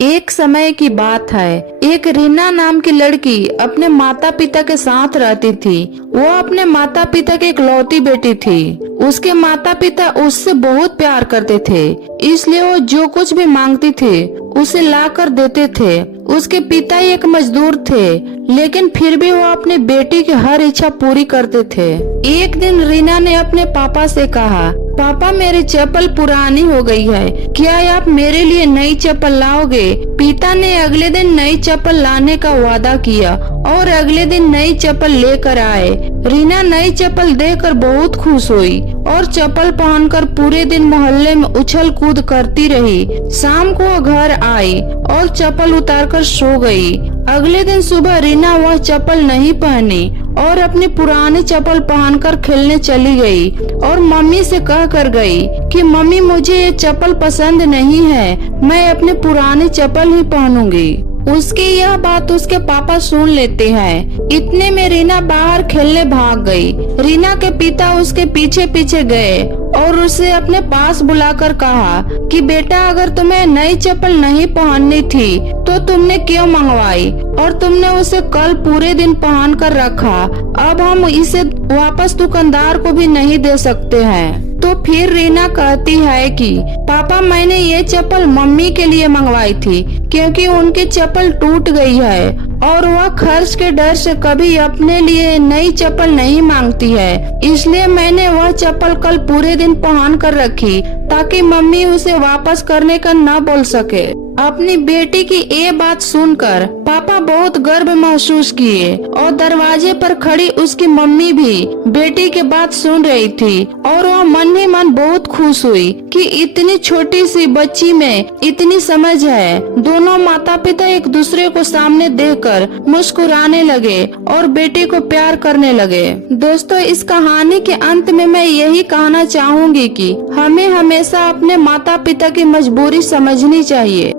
एक समय की बात है, एक रीना नाम की लड़की अपने माता पिता के साथ रहती थी। वो अपने माता पिता की इकलौती बेटी थी। उसके माता पिता उससे बहुत प्यार करते थे, इसलिए वो जो कुछ भी मांगती थी उसे ला कर देते थे। उसके पिता एक मजदूर थे, लेकिन फिर भी वो अपनी बेटी की हर इच्छा पूरी करते थे। एक दिन रीना ने अपने पापा से कहा, पापा मेरी चप्पल पुरानी हो गई है, क्या आप मेरे लिए नई चप्पल लाओगे? पिता ने अगले दिन नई चप्पल लाने का वादा किया और अगले दिन नई चप्पल लेकर आए। रीना नई चप्पल देखकर बहुत खुश हुई और चप्पल पहनकर पूरे दिन मोहल्ले में उछल कूद करती रही। शाम को वो घर आई और चप्पल उतारकर सो गई। अगले दिन सुबह रीना वह चप्पल नहीं पहनी और अपनी पुरानी चप्पल पहनकर खेलने चली गई और मम्मी से कह कर गई कि मम्मी मुझे ये चप्पल पसंद नहीं है, मैं अपनी पुरानी चप्पल ही पहनूंगी। उसकी यह बात उसके पापा सुन लेते हैं। इतने में रीना बाहर खेलने भाग गई। रीना के पिता उसके पीछे पीछे गए और उसे अपने पास बुलाकर कहा कि बेटा, अगर तुम्हें नई चप्पल नहीं पहननी थी तो तुमने क्यों मंगवाई और तुमने उसे कल पूरे दिन पहन कर रखा। अब हम इसे वापस दुकानदार को भी नहीं दे सकते हैं। तो फिर रीना कहती है कि पापा, मैंने ये चप्पल मम्मी के लिए मंगवाई थी क्योंकि उनकी चप्पल टूट गई है और वह खर्च के डर से कभी अपने लिए नई चप्पल नहीं मांगती है। इसलिए मैंने वह चप्पल कल पूरे दिन पहन कर रखी ताकि मम्मी उसे वापस करने का न बोल सके। अपनी बेटी की ये बात सुनकर पापा बहुत गर्व महसूस किए और दरवाजे पर खड़ी उसकी मम्मी भी बेटी की बात सुन रही थी और वह मन ही मन बहुत खुश हुई कि इतनी छोटी सी बच्ची में इतनी समझ है। दोनों माता पिता एक दूसरे को सामने देखकर मुस्कुराने लगे और बेटी को प्यार करने लगे। दोस्तों, इस कहानी के अंत में मैं यही कहना चाहूंगी कि हमें हमेशा अपने माता पिता की मजबूरी समझनी चाहिए।